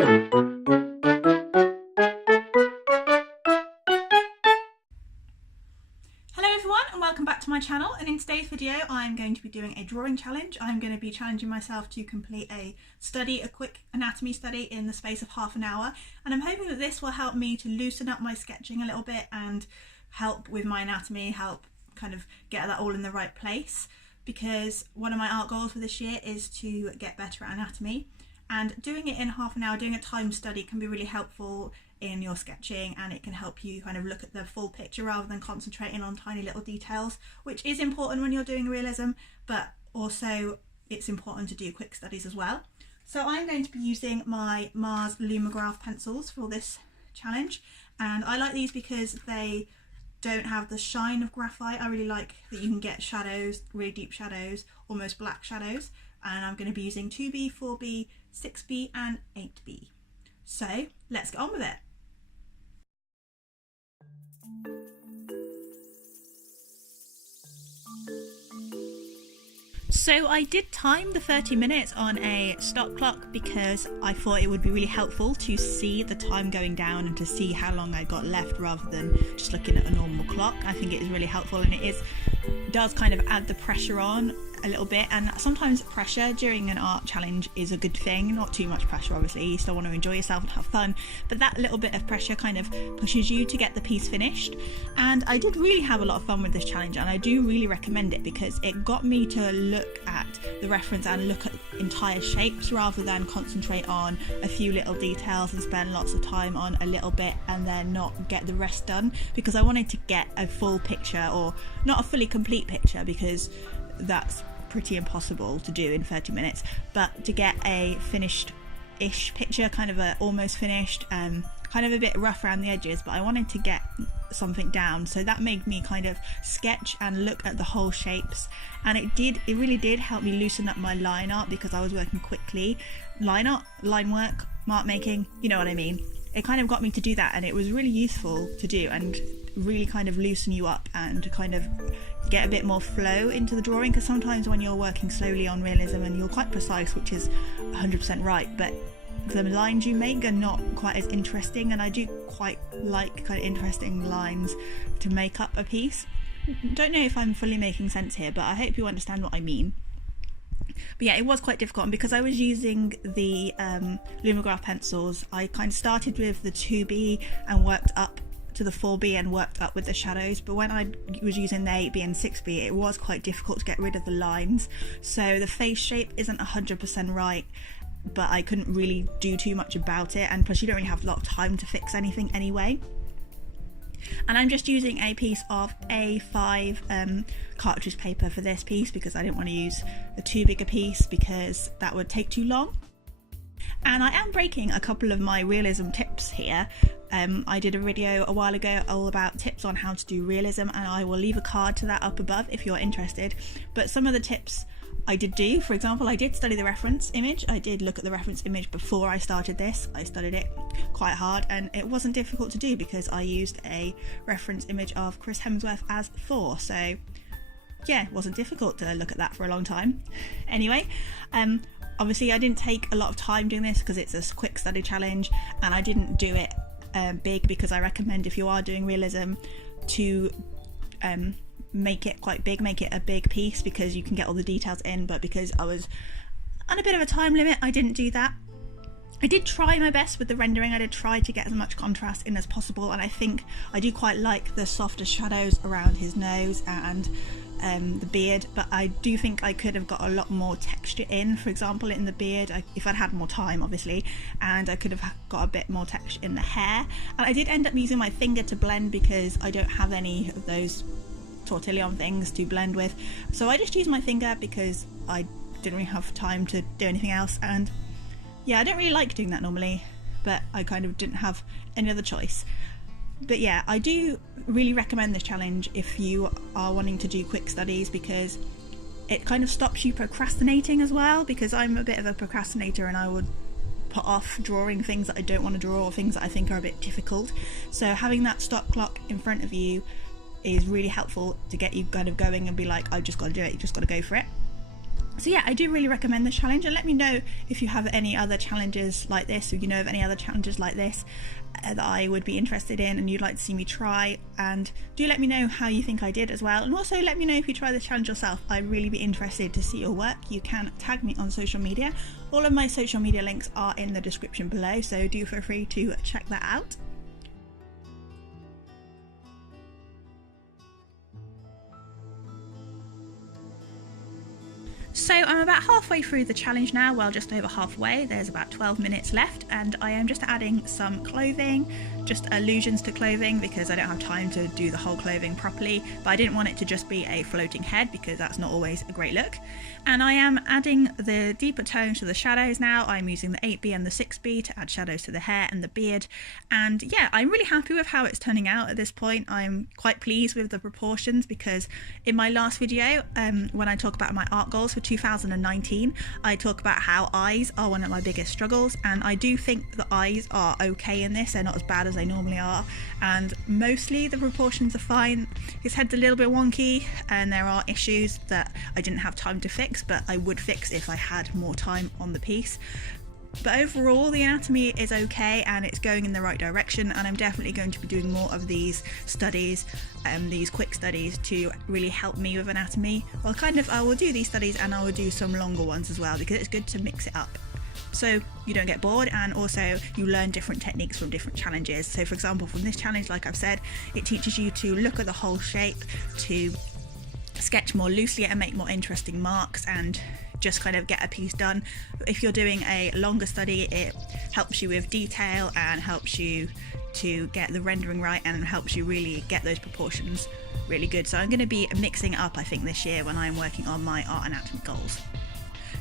Welcome back to my channel, and in today's video I'm going to be doing a drawing challenge. I'm going to be challenging myself to complete a quick anatomy study in the space of half an hour, and I'm hoping that this will help me to loosen up my sketching a little bit and help with my anatomy, help kind of get that all in the right place, because one of my art goals for this year is to get better at anatomy, and doing it in half an hour, doing a time study, can be really helpful in your sketching, and it can help you kind of look at the full picture rather than concentrating on tiny little details, which is important when you're doing realism, but also it's important to do quick studies as well. So I'm going to be using my Mars Lumograph pencils for this challenge, and I like these because they don't have the shine of graphite. I really like that you can get shadows, really deep shadows, almost black shadows, and I'm going to be using 2B, 4B, 6B and 8B. So let's get on with it. So I did time the 30 minutes on a stop clock because I thought it would be really helpful to see the time going down and to see how long I got left rather than just looking at a normal clock. I think it is really helpful, and it does kind of add the pressure on a little bit, and sometimes pressure during an art challenge is a good thing. Not too much pressure, obviously, you still want to enjoy yourself and have fun, but that little bit of pressure kind of pushes you to get the piece finished. And I did really have a lot of fun with this challenge, and I do really recommend it because it got me to look at the reference and look at entire shapes rather than concentrate on a few little details and spend lots of time on a little bit and then not get the rest done, because I wanted to get a full picture, or not a fully complete picture because that's pretty impossible to do in 30 minutes, but to get a finished-ish picture, kind of a almost finished, kind of a bit rough around the edges, but I wanted to get something down, so that made me kind of sketch and look at the whole shapes, and it really did help me loosen up my line art because I was working quickly. Line art, line work, mark making, you know what I mean. It kind of got me to do that, and it was really useful to do and really kind of loosen you up and kind of get a bit more flow into the drawing, because sometimes when you're working slowly on realism and you're quite precise, which is 100% right, but the lines you make are not quite as interesting, and I do quite like kind of interesting lines to make up a piece. Don't know if I'm fully making sense here, but I hope you understand what I mean. But yeah, it was quite difficult, and because I was using the Lumograph pencils, I kind of started with the 2B and worked up to the 4B and worked up with the shadows, but when I was using the 8B and 6B, it was quite difficult to get rid of the lines, so the face shape isn't 100% right, but I couldn't really do too much about it, and plus you don't really have a lot of time to fix anything anyway. And I'm just using a piece of A5 cartridge paper for this piece because I didn't want to use a too big a piece because that would take too long. And I am breaking a couple of my realism tips here. I did a video a while ago all about tips on how to do realism, and I will leave a card to that up above if you're interested. But some of the tips I did do, for example, I did study the reference image. I did look at the reference image before I started this. I studied it quite hard, and it wasn't difficult to do because I used a reference image of Chris Hemsworth as Thor, so yeah, it wasn't difficult to look at that for a long time. Anyway, obviously I didn't take a lot of time doing this because it's a quick study challenge, and I didn't do it big because I recommend, if you are doing realism, to make it quite big, make it a big piece because you can get all the details in, but because I was on a bit of a time limit, I didn't do that. I did try my best with the rendering. I did try to get as much contrast in as possible, and I think I do quite like the softer shadows around his nose and the beard, but I do think I could have got a lot more texture in, for example in the beard, if I'd had more time obviously, and I could have got a bit more texture in the hair. And I did end up using my finger to blend because I don't have any of those tortillon things to blend with, so I just used my finger because I didn't really have time to do anything else. And yeah, I don't really like doing that normally, but I kind of didn't have any other choice. But yeah, I do really recommend this challenge if you are wanting to do quick studies, because it kind of stops you procrastinating as well, because I'm a bit of a procrastinator and I would put off drawing things that I don't want to draw or things that I think are a bit difficult. So having that stop clock in front of you is really helpful to get you kind of going and be like, I've just got to do it, you just got to go for it. So yeah, I do really recommend this challenge, and let me know if you have any other challenges like this, or you know of any other challenges like this that I would be interested in and you'd like to see me try, and do let me know how you think I did as well. And also let me know if you try this challenge yourself. I'd really be interested to see your work. You can tag me on social media. All of my social media links are in the description below, so do feel free to check that out. So I'm about halfway through the challenge now, well, just over halfway. There's about 12 minutes left, and I am just adding some clothing, just allusions to clothing, because I don't have time to do the whole clothing properly, but I didn't want it to just be a floating head because that's not always a great look. And I am adding the deeper tones to the shadows now. I'm using the 8B and the 6B to add shadows to the hair and the beard, and yeah, I'm really happy with how it's turning out at this point. I'm quite pleased with the proportions, because in my last video, when I talk about my art goals for 2019, I talk about how eyes are one of my biggest struggles, and I do think the eyes are okay in this. They're not as bad as they normally are, and mostly the proportions are fine. His head's a little bit wonky and there are issues that I didn't have time to fix, but I would fix if I had more time on the piece. But overall the anatomy is okay and it's going in the right direction, and I'm definitely going to be doing more of these studies, these quick studies, to really help me with anatomy. Well, I will do these studies and I will do some longer ones as well, because it's good to mix it up so you don't get bored, and also you learn different techniques from different challenges. So for example, from this challenge, like I've said, it teaches you to look at the whole shape, to sketch more loosely and make more interesting marks, and just kind of get a piece done. If you're doing a longer study, it helps you with detail and helps you to get the rendering right, and helps you really get those proportions really good. So I'm going to be mixing it up, I think, this year when I'm working on my art anatomy goals.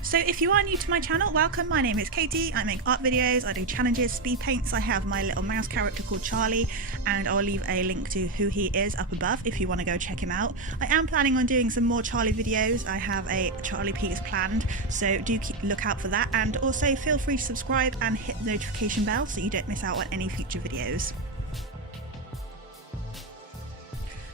So if you are new to my channel, welcome. My name is Katie. I make art videos, I do challenges, speed paints. I have my little mouse character called Charlie, and I'll leave a link to who he is up above if you want to go check him out. I am planning on doing some more Charlie videos. I have a Charlie piece planned, so do look out for that, and also feel free to subscribe and hit the notification bell so you don't miss out on any future videos.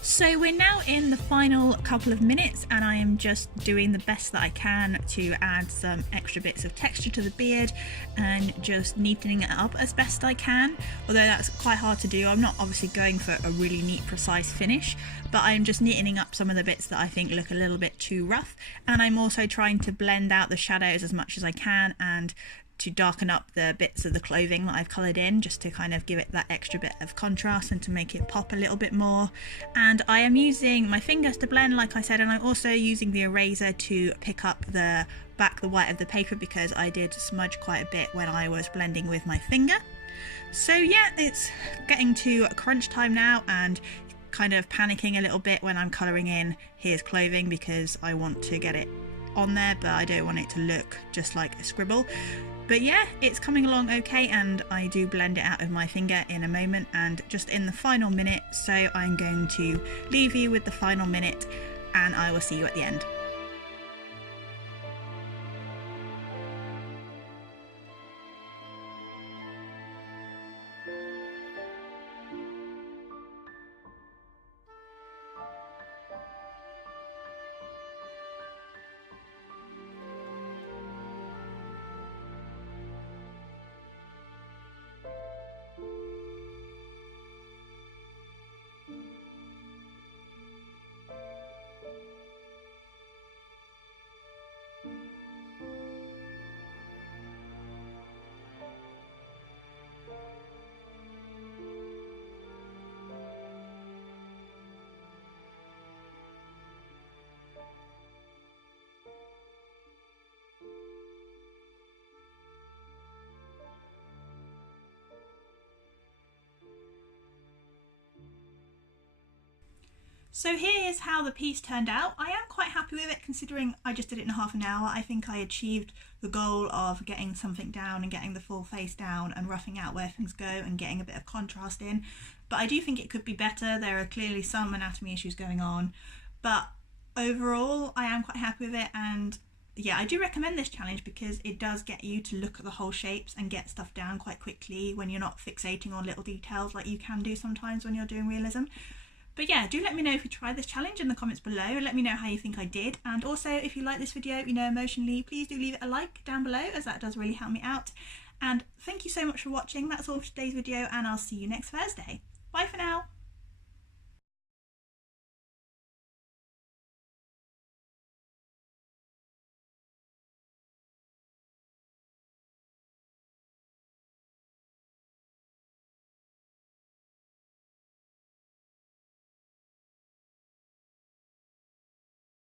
So we're now in the final couple of minutes, and I am just doing the best that I can to add some extra bits of texture to the beard and just neatening it up as best I can, although that's quite hard to do. I'm not obviously going for a really neat, precise finish, but I'm just neatening up some of the bits that I think look a little bit too rough, and I'm also trying to blend out the shadows as much as I can and to darken up the bits of the clothing that I've coloured in, just to kind of give it that extra bit of contrast and to make it pop a little bit more. And I am using my fingers to blend, like I said, and I'm also using the eraser to pick up the white of the paper, because I did smudge quite a bit when I was blending with my finger. So yeah, it's getting to crunch time now, and kind of panicking a little bit when I'm colouring in his clothing, because I want to get it on there, but I don't want it to look just like a scribble. But yeah, it's coming along okay, and I do blend it out with my finger in a moment, and just in the final minute, so I'm going to leave you with the final minute and I will see you at the end. So here's how the piece turned out. I am quite happy with it, considering I just did it in half an hour. I think I achieved the goal of getting something down and getting the full face down and roughing out where things go and getting a bit of contrast in. But I do think it could be better. There are clearly some anatomy issues going on, but overall I am quite happy with it. And yeah, I do recommend this challenge because it does get you to look at the whole shapes and get stuff down quite quickly when you're not fixating on little details like you can do sometimes when you're doing realism. But yeah, do let me know if you try this challenge in the comments below. Let me know how you think I did. And also, if you like this video, emotionally, please do leave it a like down below, as that does really help me out. And thank you so much for watching. That's all for today's video, and I'll see you next Thursday. Bye for now.